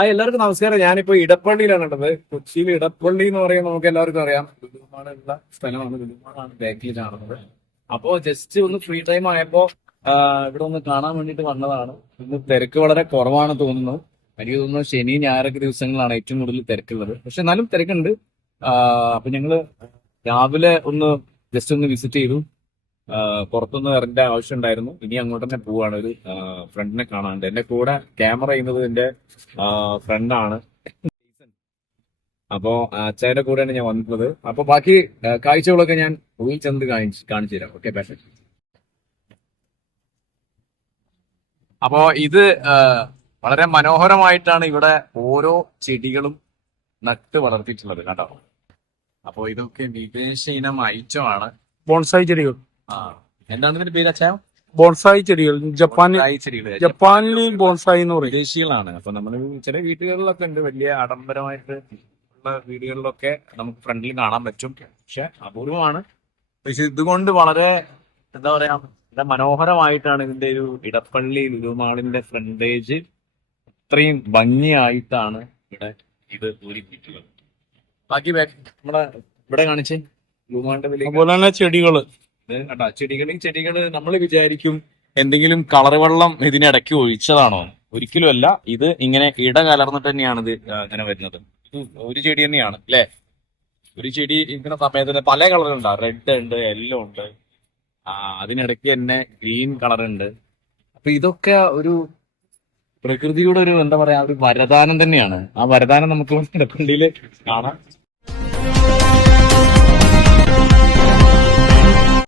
ആ എല്ലാവർക്കും നമസ്കാരം. ഞാനിപ്പോ ഇടപ്പള്ളിയിലാണ് ഉള്ളത്. കൊച്ചിയിൽ ഇടപ്പള്ളി എന്ന് പറയുമ്പോൾ നമുക്ക് എല്ലാവർക്കും അറിയാം. ലുലുമാണുള്ള സ്ഥലമാണ്. ലുലുമാണാണ് ബാക്കിൽ കാണുന്നത്. അപ്പോ ജസ്റ്റ് ഒന്ന് ഫ്രീ ടൈം ആയപ്പോ ഇവിടെ ഒന്ന് കാണാൻ വേണ്ടിട്ട് വന്നതാണ്. ഇന്ന് തിരക്ക് വളരെ കുറവാണ് തോന്നുന്നു. എനിക്ക് തോന്നുന്നു ശനി ഞായറൊക്കെ ദിവസങ്ങളാണ് ഏറ്റവും കൂടുതൽ തിരക്കുള്ളത്. പക്ഷെ എന്നാലും തിരക്കുണ്ട്. അപ്പൊ ഞങ്ങൾ രാവിലെ ഒന്ന് ജസ്റ്റ് ഒന്ന് വിസിറ്റ് ചെയ്തു. പുറത്തുനിന്ന് വരേണ്ട ആവശ്യം ഉണ്ടായിരുന്നു. ഇനി അങ്ങോട്ട് തന്നെ പോവാണ് ഒരു ഫ്രണ്ടിനെ കാണാണ്ട് എന്റെ കൂടെ ക്യാമറ ചെയ്യുന്നത് എന്റെ ഫ്രണ്ടാണ് അപ്പോ അച്ചായന്റെ കൂടെയാണ് ഞാൻ വന്നിട്ടുള്ളത് അപ്പൊ ബാക്കി കാഴ്ചകളൊക്കെ ഞാൻ ഉള്ളിൽ ചെന്ന് കാണിച്ചു കാണിച്ചു തരാം. ഓക്കെ പാഷൻ അപ്പോ ഇത് വളരെ മനോഹരമായിട്ടാണ് ഇവിടെ ഓരോ ചെടികളും നട്ട് വളർത്തിയിട്ടുള്ളത് കേട്ടോ. അപ്പോ ഇതൊക്കെ വിദേശ ഇനം ഐറ്റമാണ് ബോൺസായി ചെടികൾ. എന്താണ് ഇതിന്റെ പേര് അച്ഛാ ബോൺസായി ചെടികൾ. ജപ്പാനിൽ ചെടികൾ ജപ്പാനിൽ ബോൺസായി എന്ന് പറയും. വിദേശികളാണ്. അപ്പൊ നമ്മൾ ചില വീടുകളിലൊക്കെ ഉണ്ട് വലിയ ആഡംബരമായിട്ട് ഉള്ള വീടുകളിലൊക്കെ നമുക്ക് ഫ്രണ്ടിൽ കാണാൻ പറ്റും. പക്ഷെ അപൂർവമാണ്. പക്ഷെ ഇതുകൊണ്ട് വളരെ എന്താ പറയാ വളരെ മനോഹരമായിട്ടാണ് ഇതിന്റെ ഒരു ഇടപ്പള്ളി ലുലുമാളിന്റെ ഫ്രണ്ടേജ് ഇത്രയും ഭംഗിയായിട്ടാണ് ഇവിടെ ഇത് ഒരുക്കിയിട്ടുള്ളത് ബാക്കി നമ്മുടെ ഇവിടെ കാണിച്ചേ? ലുലുമാളിന്റെ വലിയ അതുപോലെ തന്നെ ചെടികൾ. കണ്ടോ ചെടികൾ ഈ ചെടികൾ നമ്മൾ വിചാരിക്കും എന്തെങ്കിലും കളർ വെള്ളം ഇതിനിടയ്ക്ക് ഒഴിച്ചതാണോ? ഒരിക്കലും അല്ല ഇത് ഇങ്ങനെ ഇട കലർന്നിട്ട് തന്നെയാണ് ഇത് ഇങ്ങനെ വരുന്നത്. ഒരു ചെടി തന്നെയാണ് അല്ലേ? ഒരു ചെടി ഇങ്ങനെ സമയത്ത് പല കളറുണ്ട് റെഡ് ഉണ്ട് യെല്ലോ ഉണ്ട്. ആ അതിനിടയ്ക്ക് തന്നെ ഗ്രീൻ കളർ ഉണ്ട് അപ്പൊ ഇതൊക്കെ ഒരു പ്രകൃതിയുടെ ഒരു എന്താ പറയാ ഒരു വരദാനം തന്നെയാണ്. ആ വരദാനം നമുക്ക് ഇടപ്പള്ളിയിൽ കാണാം.